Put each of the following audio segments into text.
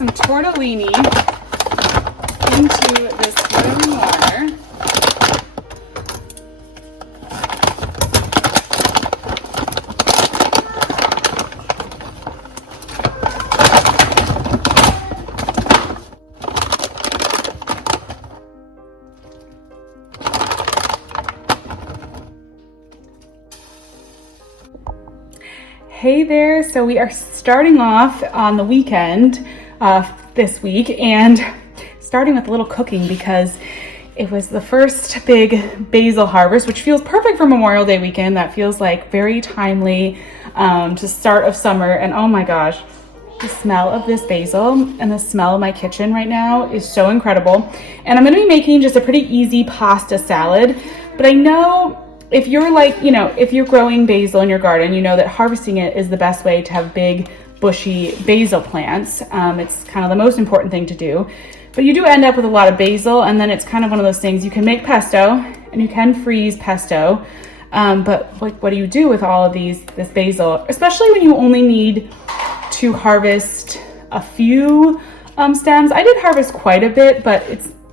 some tortellini into this boiling water. Hey there, so we are starting off on the weekend this week and starting with a little cooking because it was the first big basil harvest, which feels perfect for Memorial Day weekend. That feels like very timely to start of summer. And oh my gosh, the smell of this basil and the smell of my kitchen right now is so incredible. And I'm gonna be making just a pretty easy pasta salad, but I know if you're like, if you're growing basil in your garden, you know that harvesting it is the best way to have big, bushy basil plants. It's kind of the most important thing to do. But you do end up with a lot of basil, and then it's kind of one of those things. You can make pesto, and you can freeze pesto. But like, what do you do with all of this basil? Especially when you only need to harvest a few stems. I did harvest quite a bit, but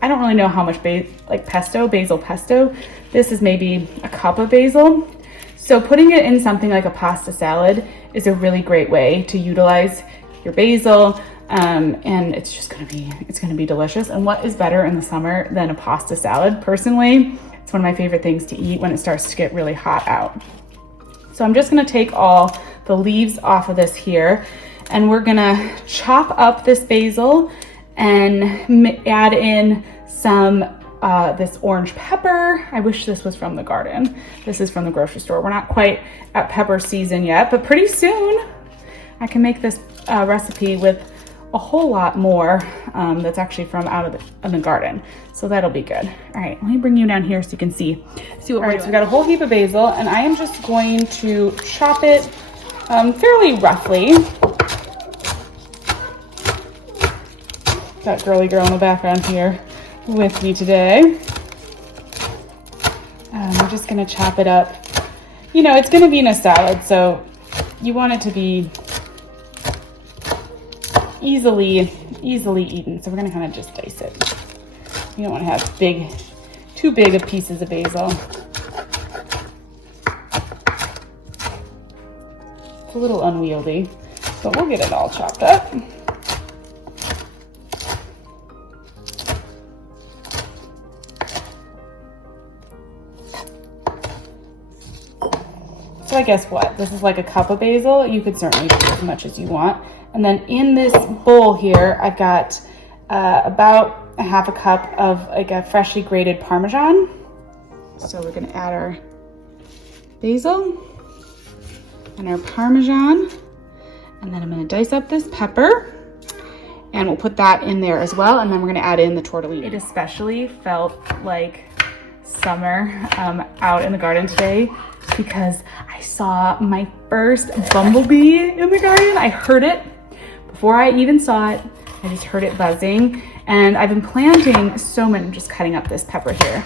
I don't really know how much basil pesto. This is maybe a cup of basil. So putting it in something like a pasta salad is a really great way to utilize your basil. And it's gonna be delicious. And what is better in the summer than a pasta salad? Personally, it's one of my favorite things to eat when it starts to get really hot out. So I'm just gonna take all the leaves off of this here, and we're gonna chop up this basil and add in some this orange pepper. I wish this was from the garden. This is from the grocery store. We're not quite at pepper season yet, but pretty soon I can make this recipe with a whole lot more that's actually from out of the garden. So that'll be good. All right, let me bring you down here so you can see what we're doing. So we got a whole heap of basil, and I am just going to chop it fairly roughly. That girly girl in the background here with me today. I'm just gonna chop it up. It's gonna be in a salad, so you want it to be easily eaten. So we're gonna kind of just dice it. You don't want to have too big of pieces of basil. It's a little unwieldy, but we'll get it all chopped up. So I guess what? This is like a cup of basil. You could certainly do as much as you want. And then in this bowl here, I've got about a half a cup of like a freshly grated Parmesan. So we're gonna add our basil and our Parmesan. And then I'm gonna dice up this pepper, and we'll put that in there as well. And then we're gonna add in the tortellini. It especially felt like summer out in the garden today because I saw my first bumblebee in the garden. I heard it before I even saw it. I just heard it buzzing, and I've been planting so many. I'm just cutting up this pepper here.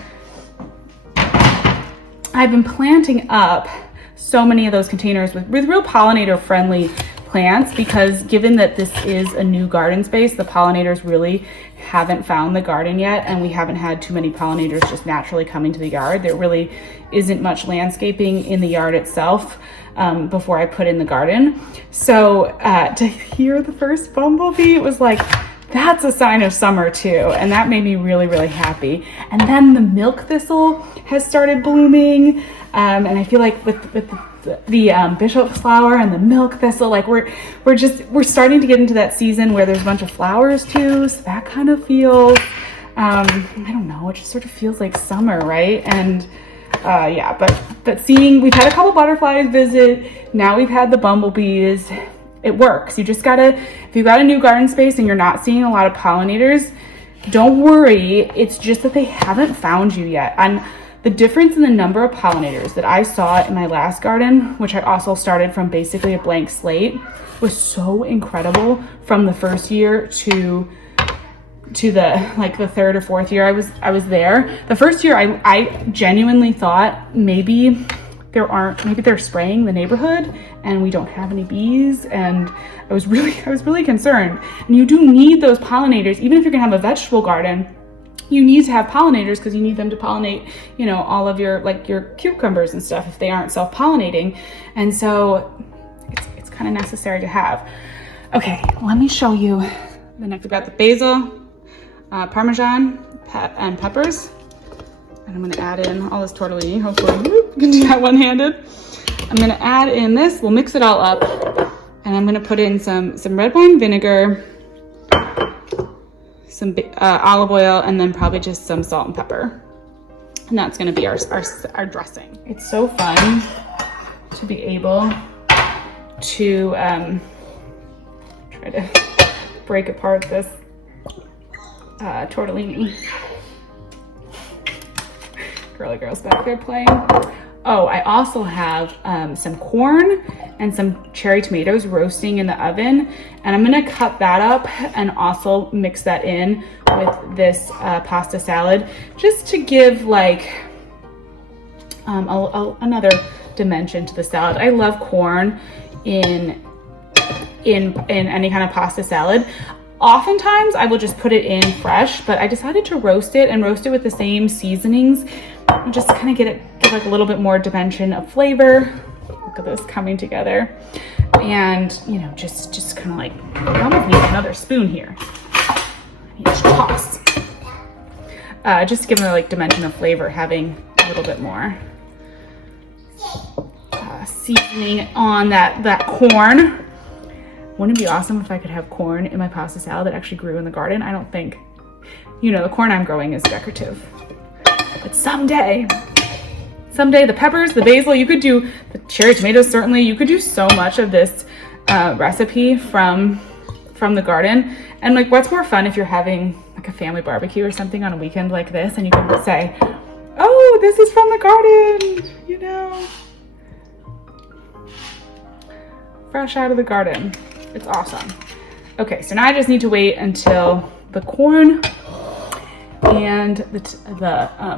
I've been planting up so many of those containers with real pollinator friendly plants, because given that this is a new garden space, the pollinators really haven't found the garden yet, and we haven't had too many pollinators just naturally coming to the yard. There really isn't much landscaping in the yard itself before I put in the garden. So to hear the first bumblebee, it was like, that's a sign of summer too, and that made me really, really happy. And then the milk thistle has started blooming, and I feel like with the bishop flower and the milk thistle, like we're starting to get into that season where there's a bunch of flowers too. So that kind of feels I don't know, it just sort of feels like summer, right? And yeah, but we've had a couple butterflies visit. Now we've had the bumblebees. It works. You just gotta, if you've got a new garden space and you're not seeing a lot of pollinators, don't worry. It's just that they haven't found you yet. And the difference in the number of pollinators that I saw in my last garden, which I also started from basically a blank slate, was so incredible from the first year to the third or fourth year I was there. The first year I genuinely thought maybe maybe they're spraying the neighborhood and we don't have any bees, and I was really concerned. And you do need those pollinators, even if you're gonna have a vegetable garden, you need to have pollinators because you need them to pollinate, you know, all of your, like your cucumbers and stuff if they aren't self-pollinating. And so it's kind of necessary to have. Okay, let me show you the next. We've got the basil, Parmesan, and peppers. And I'm gonna add in all this tortellini. Hopefully you can do that one-handed. I'm gonna add in this, we'll mix it all up. And I'm gonna put in some red wine vinegar, some olive oil, and then probably just some salt and pepper. And that's gonna be our dressing. It's so fun to be able to try to break apart this tortellini. Girly girl's back there playing. Oh, I also have some corn and some cherry tomatoes roasting in the oven, and I'm gonna cut that up and also mix that in with this pasta salad, just to give like another dimension to the salad. I love corn in any kind of pasta salad. Oftentimes I will just put it in fresh, but I decided to roast it with the same seasonings, and just kind of give like a little bit more dimension of flavor. Look at this coming together. And you know, just kind of like, I almost need another spoon here. I need to toss. Just to give them like dimension of flavor, having a little bit more seasoning on that corn. Wouldn't it be awesome if I could have corn in my pasta salad that actually grew in the garden? I don't think, you know, the corn I'm growing is decorative. But someday the peppers, the basil, you could do the cherry tomatoes, certainly. You could do so much of this recipe from the garden. And like, what's more fun if you're having like a family barbecue or something on a weekend like this, and you can say, oh, this is from the garden, you know, fresh out of the garden. It's awesome. Okay, so now I just need to wait until the corn and the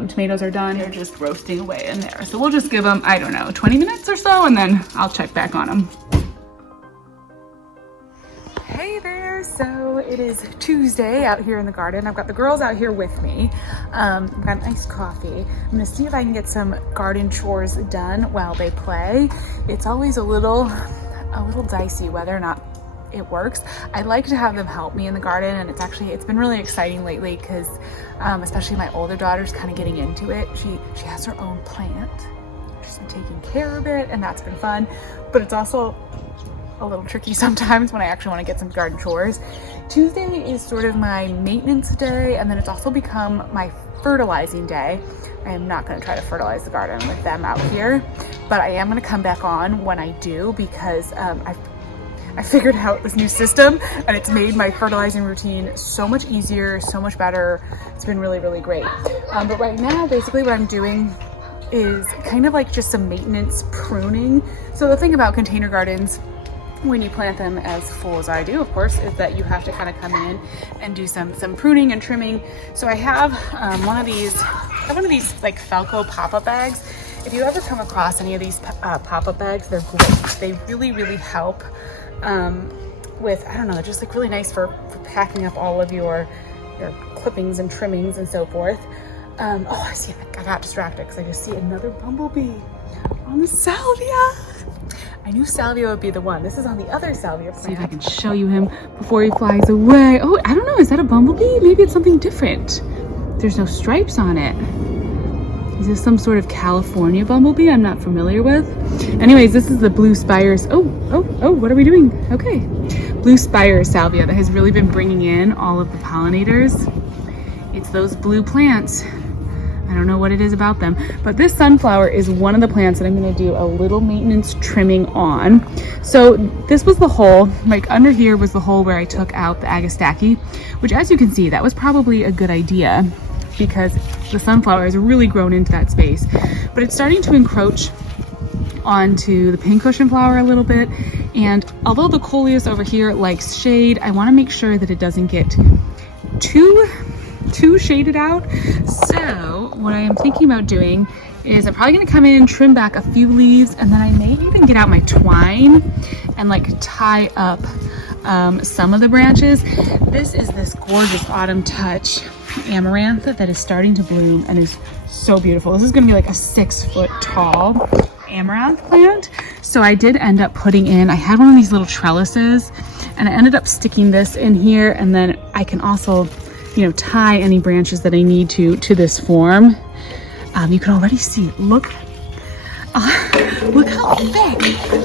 tomatoes are done. They're just roasting away in there. So we'll just give them, I don't know, 20 minutes or so, and then I'll check back on them. Hey there, so it is Tuesday out here in the garden. I've got the girls out here with me. I've got an iced coffee. I'm gonna see if I can get some garden chores done while they play. It's always a little dicey whether or not it works. I like to have them help me in the garden, and it's been really exciting lately because especially my older daughter's kind of getting into it. She has her own plant. She's been taking care of it, and that's been fun, but it's also a little tricky sometimes when I actually want to get some garden chores. Tuesday is sort of my maintenance day, and then it's also become my fertilizing day. I am not going to try to fertilize the garden with them out here, but I am going to come back on when I do, because I figured out this new system, and it's made my fertilizing routine so much easier, so much better. It's been really, really great. But right now, basically what I'm doing is kind of like just some maintenance pruning. So the thing about container gardens, when you plant them as full as I do, of course, is that you have to kind of come in and do some pruning and trimming. So I have one of these like Felco pop-up bags. If you ever come across any of these pop-up bags, they're great. They really, really help with, I don't know, they're just like really nice for packing up all of your clippings and trimmings and so forth. Oh, I see, I got distracted because I just see another bumblebee on the salvia. I knew salvia would be the one. This is on the other salvia plant. See if I can show you him before he flies away. Oh, I don't know, is that a bumblebee? Maybe it's something different. There's no stripes on it. Is this some sort of California bumblebee I'm not familiar with? Anyways, this is the blue spires. Oh, what are we doing? Okay. Blue spire salvia that has really been bringing in all of the pollinators. It's those blue plants. I don't know what it is about them, but this sunflower is one of the plants that I'm going to do a little maintenance trimming on. So this was the hole, like under here was the hole where I took out the agastache, which, as you can see, that was probably a good idea because the sunflower has really grown into that space, but it's starting to encroach onto the pincushion flower a little bit. And although the coleus over here likes shade, I want to make sure that it doesn't get too shaded out. So what I am thinking about doing is I'm probably gonna come in, trim back a few leaves, and then I may even get out my twine and like tie up some of the branches. This is this gorgeous autumn touch amaranth that is starting to bloom and is so beautiful. This is gonna be like a 6-foot tall amaranth plant. So I did end up putting in, I had one of these little trellises and I ended up sticking this in here, and then I can also, you know, tie any branches that I need to this form. You can already see it. Look how thick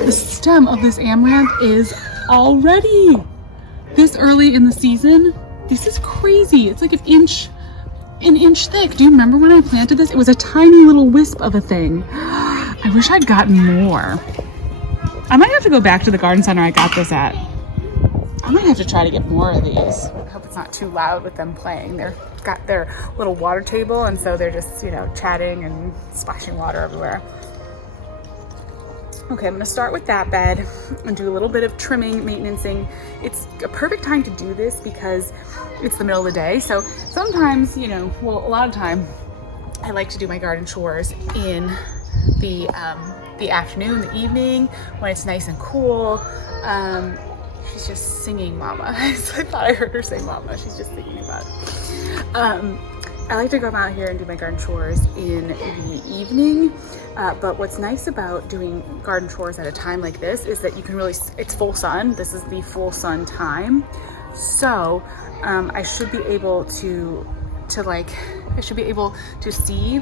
the stem of this amaranth is already this early in the season. This is crazy. It's like an inch thick. Do you remember when I planted this? It was a tiny little wisp of a thing. I wish I'd gotten more. I might have to go back to the garden center I got this at. I might have to try to get more of these. I hope it's not too loud with them playing. They've got their little water table, and so they're just, you know, chatting and splashing water everywhere. Okay, I'm gonna start with that bed and do a little bit of trimming, maintenancing. It's a perfect time to do this because it's the middle of the day. So sometimes, you know, well, a lot of time I like to do my garden chores in the afternoon, the evening, when it's nice and cool. She's just singing mama. I thought I heard her say mama. She's just singing about it. I like to go out here and do my garden chores in the evening, but what's nice about doing garden chores at a time like this is that you can really, it's full sun. This is the full sun time. So I should be able to see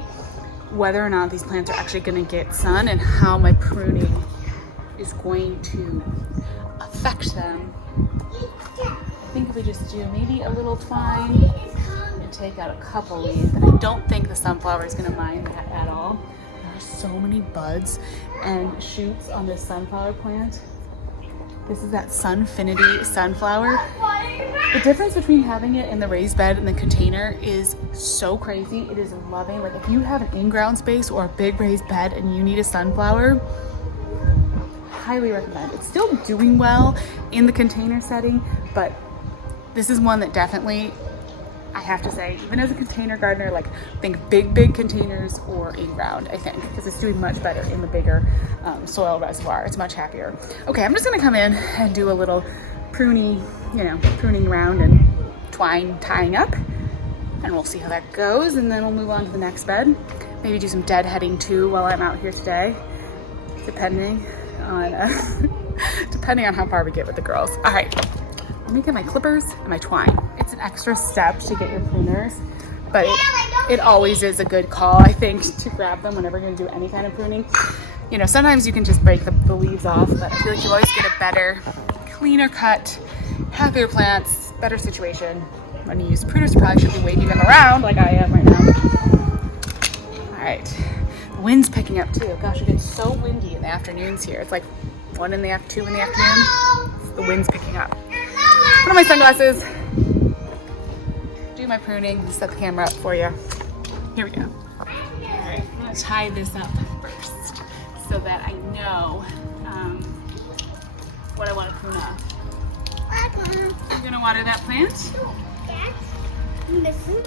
whether or not these plants are actually going to get sun and how my pruning is going to affect them. I think if we just do maybe a little twine and take out a couple leaves, and I don't think the sunflower is going to mind that at all. There are so many buds and shoots on this sunflower plant. This is that Sunfinity sunflower. The difference between having it in the raised bed and the container is so crazy. It is loving. Like if you have an in-ground space or a big raised bed and you need a sunflower, highly recommend. It's still doing well in the container setting, but this is one that definitely, I have to say, even as a container gardener, like think big containers or in-ground, I think, because it's doing much better in the bigger soil reservoir. It's much happier. Okay, I'm just gonna come in and do a little pruning around and twine tying up, and we'll see how that goes, and then we'll move on to the next bed. Maybe do some deadheading too while I'm out here today, depending on how far we get with the girls. All right, let me get my clippers and my twine. It's an extra step to get your pruners, but it always is a good call, I think, to grab them whenever you're gonna do any kind of pruning. You know, sometimes you can just break the leaves off, but I feel like you always get a better, cleaner cut, happier plants, better situation when you use pruners. You probably should be waving them around like I am right now. All right, the wind's picking up too. Gosh, it gets so windy in the afternoons here. It's like 2 in the afternoon. The wind's picking up. Put on my sunglasses, do my pruning, set the camera up for you. Here we go. All right, I'm gonna tie this up first so that I know what I want to prune off. You're gonna water that plant? Yes. Listen.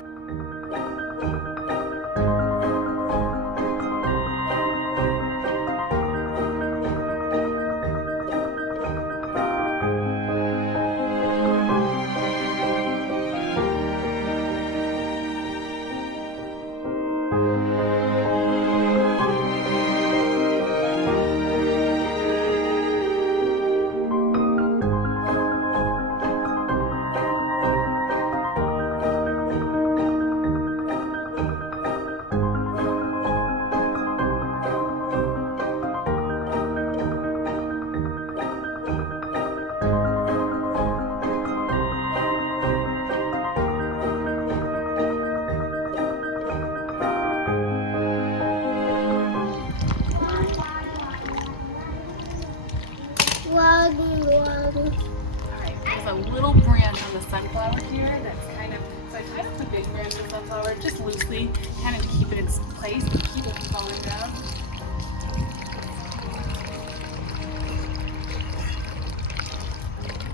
There's a little branch on the sunflower here that's kind of, so I tied up the big branch of the sunflower just loosely, kind of to keep it in place and keep it from falling down.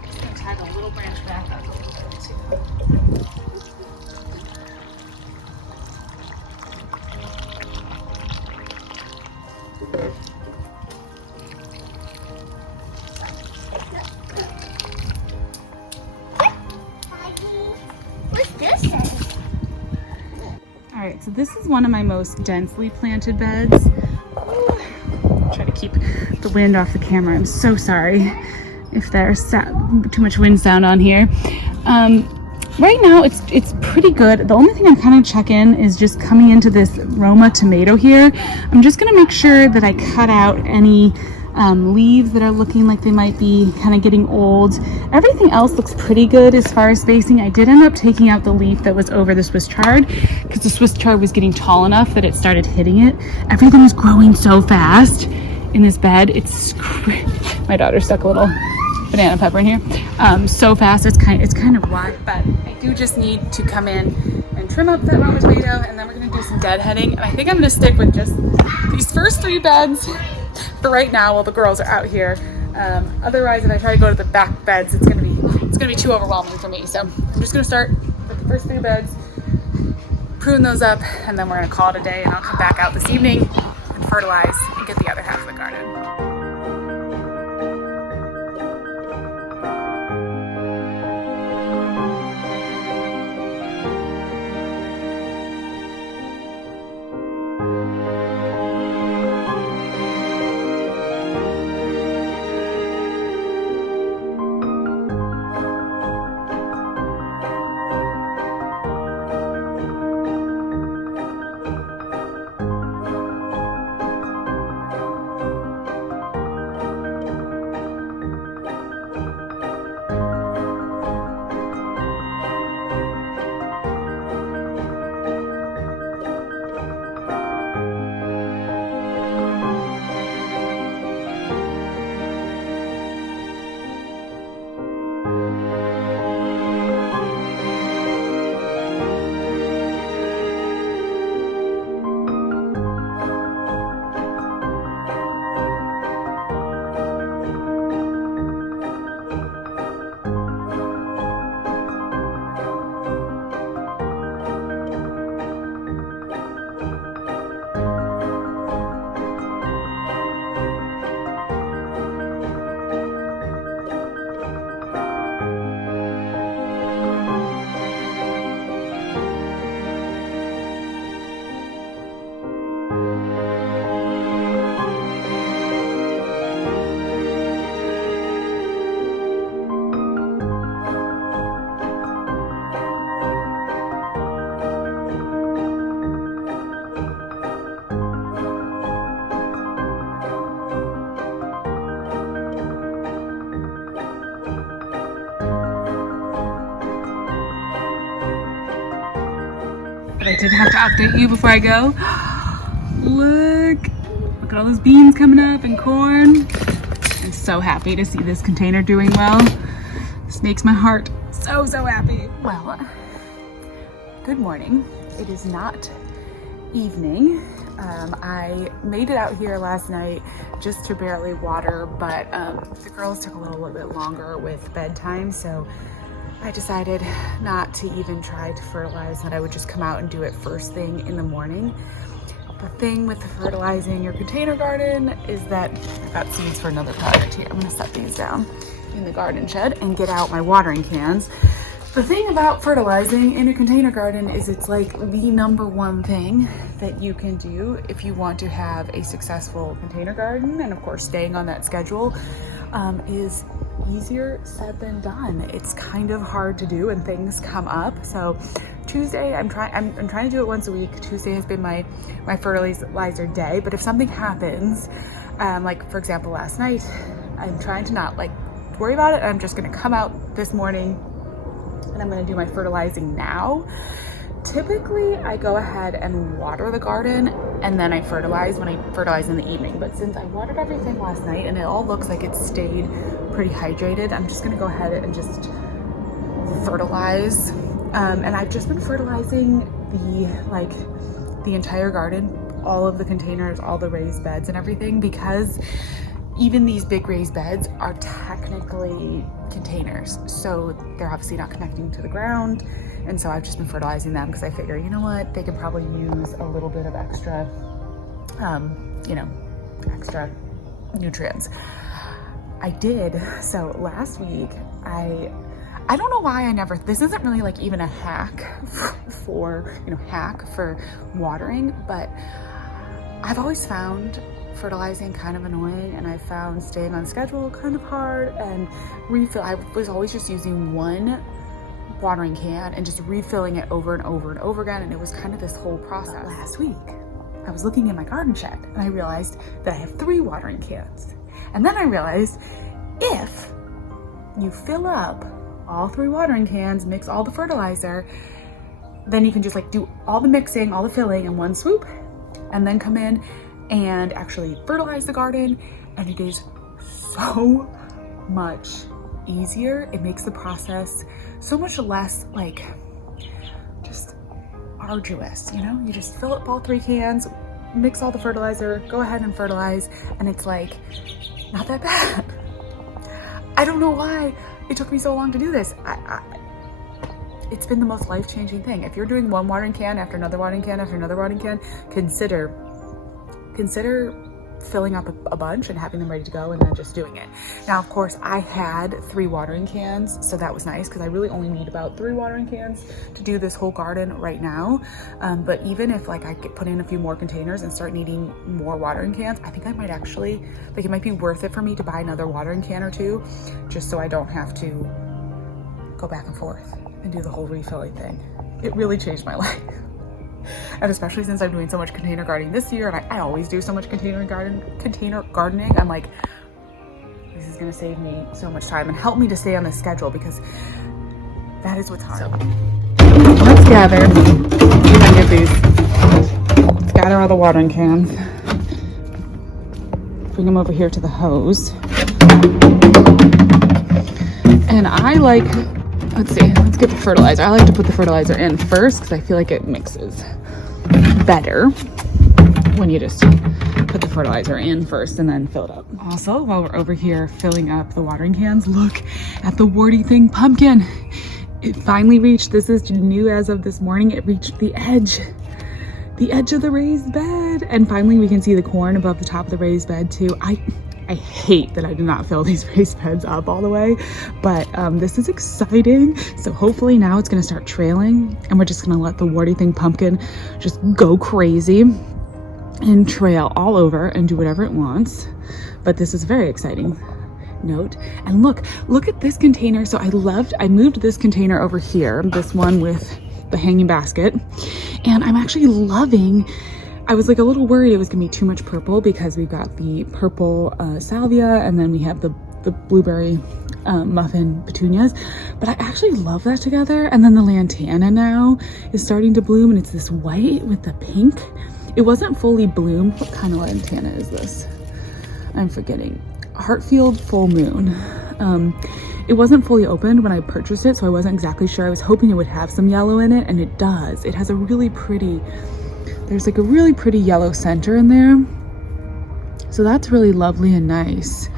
Just gonna tie the little branch back up a little bit too. What's this say? All right, so this is one of my most densely planted beds. Ooh, try to keep the wind off the camera. I'm so sorry if there's too much wind sound on here. Right now it's pretty good. The only thing I'm kind of checking is just coming into this Roma tomato here. I'm just gonna make sure that I cut out any leaves that are looking like they might be kind of getting old. Everything else looks pretty good as far as spacing. I did end up taking out the leaf that was over the Swiss chard because the Swiss chard was getting tall enough that it started hitting it. Everything is growing so fast in this bed. My daughter stuck a little banana pepper in here. So fast, it's kind of wide, but I do just need to come in and trim up that Roma tomato, and then we're gonna do some deadheading. And I think I'm gonna stick with just these first 3 beds for right now while the girls are out here. Otherwise, if I try to go to the back beds, it's gonna be too overwhelming for me. So I'm just gonna start with the first 3 beds, prune those up, and then we're gonna call it a day, and I'll come back out this evening and fertilize and get the other half of the garden. But I did have to update you before I go. Look at all those beans coming up and corn. I'm so happy to see this container doing well. This makes my heart so happy. Well, good morning. It is not evening. I made it out here last night just to barely water, but the girls took a little bit longer with bedtime, so I decided not to even try to fertilize, that I would just come out and do it first thing in the morning. The thing with the fertilizing your container garden is that I've got seeds for another project here. I'm gonna set these down in the garden shed and get out my watering cans. The thing about fertilizing in a container garden is it's like the #1 thing that you can do if you want to have a successful container garden, and of course staying on that schedule is easier said than done. It's kind of hard to do and things come up. So Tuesday, I'm trying to do it once a week. Tuesday has been my fertilizer day, but if something happens, like for example last night, I'm trying to not like worry about it. I'm just gonna come out this morning and I'm gonna do my fertilizing now. Typically, I go ahead and water the garden and then I fertilize when I fertilize in the evening. But since I watered everything last night and it all looks like it stayed pretty hydrated, I'm just gonna go ahead and just fertilize. And I've just been fertilizing the entire garden, all of the containers, all the raised beds and everything, because even these big raised beds are technically containers. So they're obviously not connecting to the ground. And so I've just been fertilizing them because I figure, you know what, they could probably use a little bit of extra, extra nutrients. I did. So last week, I don't know why this isn't really like even a hack for watering, but I've always found fertilizing kind of annoying, and I found staying on schedule kind of hard, and I was always just using one watering can and just refilling it over and over and over again, and it was kind of this whole process. Last week, I was looking in my garden shed and I realized that I have 3 watering cans. And then I realized if you fill up all 3 watering cans, mix all the fertilizer, then you can just like do all the mixing, all the filling in one swoop, and then come in and actually fertilize the garden. And it is so much easier. It makes the process so much less like just arduous, you know? You just fill up all 3 cans, mix all the fertilizer, go ahead and fertilize, and it's like not that bad. I don't know why it took me so long to do this. It's been the most life-changing thing. If you're doing one watering can after another watering can after another watering can, consider filling up a bunch and having them ready to go and then just doing it. Now, of course, I had 3 watering cans, so that was nice because I really only need about 3 watering cans to do this whole garden right now. But even if like I could put in a few more containers and start needing more watering cans, I think I might actually, like it might be worth it for me to buy another watering can or 2, just so I don't have to go back and forth and do the whole refilling thing. It really changed my life. And especially since I'm doing so much container gardening this year, and I always do so much container gardening, I'm like, this is gonna save me so much time and help me to stay on this schedule, because that is what's hard. So, let's gather any of these. Let's gather all the watering cans. Bring them over here to the hose. And I like, let's get the fertilizer. I like to put the fertilizer in first because I feel like it mixes better when you just put the fertilizer in first and then fill it up. Also, while we're over here filling up the watering cans, look at the warty thing pumpkin. It finally reached, this is new as of this morning, it reached the edge of the raised bed. And finally we can see the corn above the top of the raised bed too. I hate that I did not fill these raised beds up all the way, but this is exciting. So hopefully now it's gonna start trailing, and we're just gonna let the warty thing pumpkin just go crazy and trail all over and do whatever it wants. But this is a very exciting note. And look at this container. So I moved this container over here, this one with the hanging basket, and I'm actually loving, I was like a little worried it was gonna be too much purple because we've got the purple salvia, and then we have the blueberry muffin petunias, but I actually love that together. And then the lantana now is starting to bloom, and it's this white with the pink. It wasn't fully bloomed. What kind of lantana is this? I'm forgetting. Heartfield Full Moon. It wasn't fully opened when I purchased it, so I wasn't exactly sure. I was hoping it would have some yellow in it, and it does. It has a really pretty, there's like a really pretty yellow center in there. So that's really lovely and nice.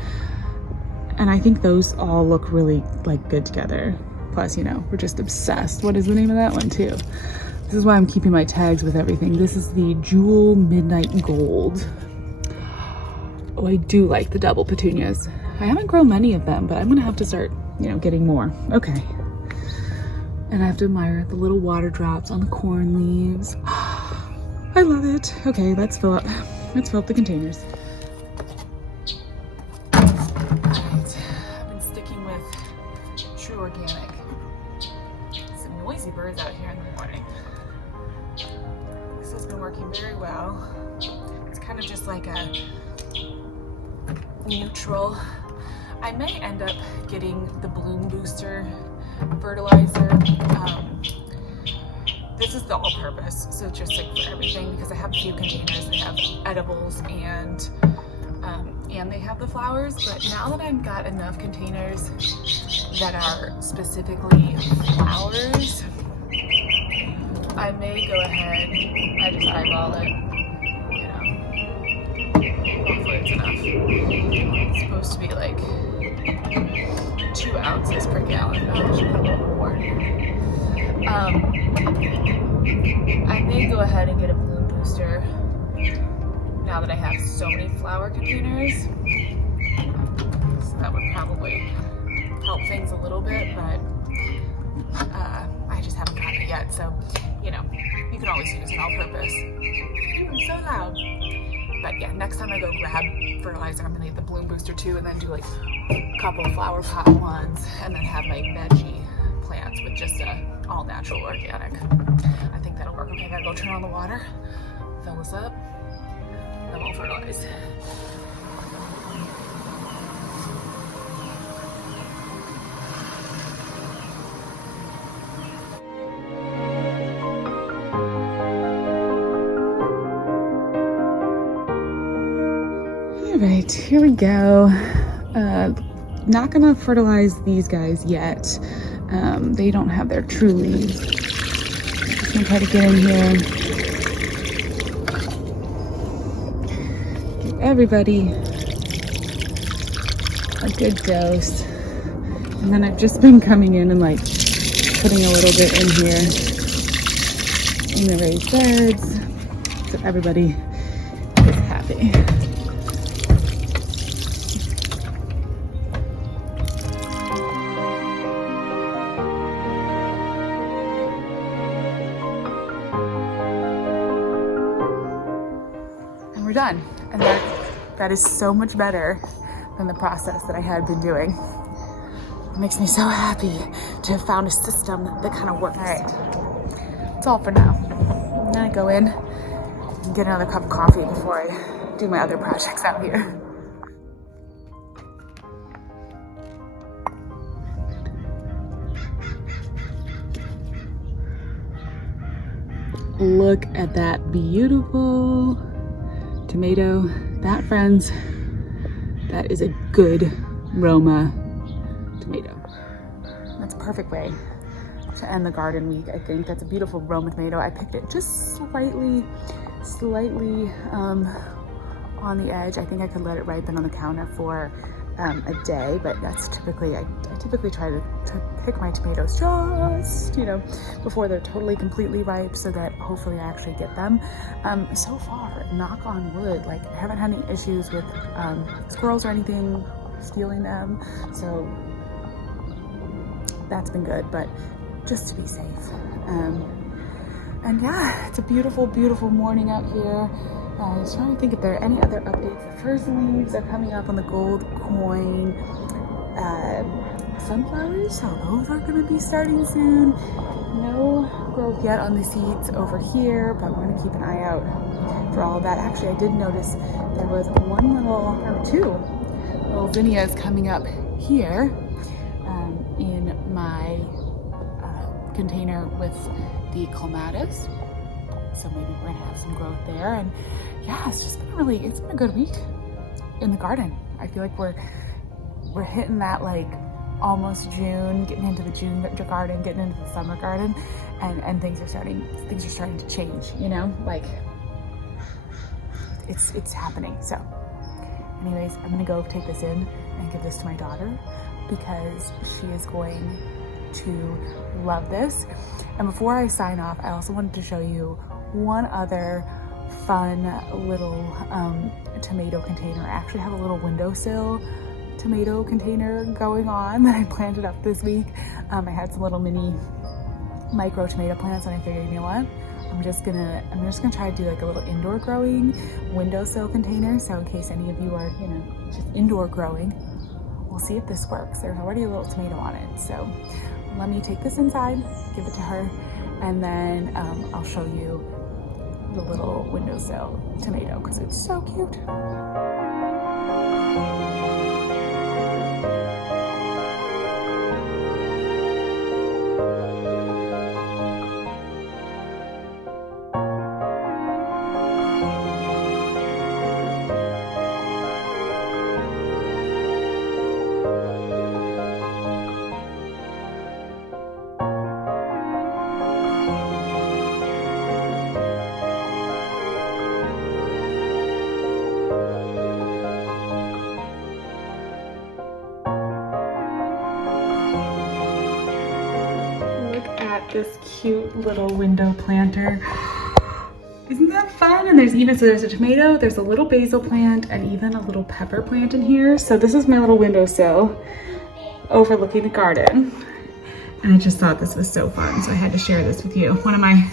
And I think those all look really like good together. Plus, you know, we're just obsessed. What is the name of that one too? This is why I'm keeping my tags with everything. This is the Jewel Midnight Gold. Oh, I do like the double petunias. I haven't grown many of them, but I'm gonna have to start, you know, getting more. Okay. And I have to admire the little water drops on the corn leaves. I love it. Okay, let's fill up the containers. All right, I've been sticking with True Organic. Some noisy birds out here in the morning. This has been working very well. It's kind of just like a neutral. I may end up getting the bloom booster fertilizer. This is the all-purpose, so just like for everything, because I have a few containers that have edibles and they have the flowers. But now that I've got enough containers that are specifically flowers, I may go ahead. I just eyeball it. Hopefully it's enough. It's supposed to be like 2 ounces per gallon. Oh, I should put a little more in here. I may go ahead and get a bloom booster now that I have so many flower containers. So that would probably help things a little bit, but I just haven't gotten it yet. So, you know, you can always use an all-purpose. I'm so loud. But yeah, next time I go grab fertilizer, I'm gonna get the bloom booster too, and then do like a couple of flower pot ones, and then have my veggie plants with just a all natural organic. I think that'll work. Okay, I gotta go turn on the water, fill this up, and then we'll fertilize. All right, here we go. Not gonna fertilize these guys yet. They don't have their true leaves. Just gonna try to get in here. Give everybody a good dose. And then I've just been coming in and like putting a little bit in here in the raised beds, so everybody is happy. We're done, and that is so much better than the process that I had been doing. It makes me so happy to have found a system that kind of works. All right, that's all for now. I'm gonna go in and get another cup of coffee before I do my other projects out here. Look at that beautiful tomato. That, friends, that is a good Roma tomato. That's a perfect way to end the garden week. I think that's a beautiful Roma tomato. I picked it just slightly on the edge. I think I could let it ripen on the counter for a day, but that's typically, I typically try to pick my tomatoes just, you know, before they're totally completely ripe, so that hopefully I actually get them. So far, knock on wood, like I haven't had any issues with squirrels or anything stealing them, so that's been good, but just to be safe. And yeah, it's a beautiful, beautiful morning out here. I was trying to think if there are any other updates. The first leaves are coming up on the gold coin. Sunflowers, so those are going to be starting soon. No growth yet on the seeds over here, but we're going to keep an eye out for all of that. Actually, I did notice there was two little zinnias coming up here in my container with the clematis. So maybe we're gonna have some growth there. And yeah, it's been a good week in the garden. I feel like we're hitting that like almost June, getting into the June garden, getting into the summer garden, and things are starting to change, you know, like it's happening. So anyways, I'm gonna go take this in and give this to my daughter because she is going to love this. And before I sign off, I also wanted to show you one other fun little tomato container. I actually have a little windowsill tomato container going on that I planted up this week. I had some little mini micro tomato plants, and I figured, you know what? I'm just gonna try to do like a little indoor growing windowsill container. So in case any of you are, you know, just indoor growing, we'll see if this works. There's already a little tomato on it. So let me take this inside, give it to her, and then I'll show you the little windowsill tomato because it's so cute. This cute little window planter. Isn't that fun? And there's a tomato, there's a little basil plant, and even a little pepper plant in here. So this is my little windowsill overlooking the garden. And I just thought this was so fun, so I had to share this with you. One of my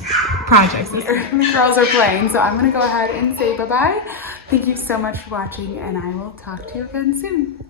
projects here. The girls are playing, so I'm gonna go ahead and say bye-bye. Thank you so much for watching, and I will talk to you again soon.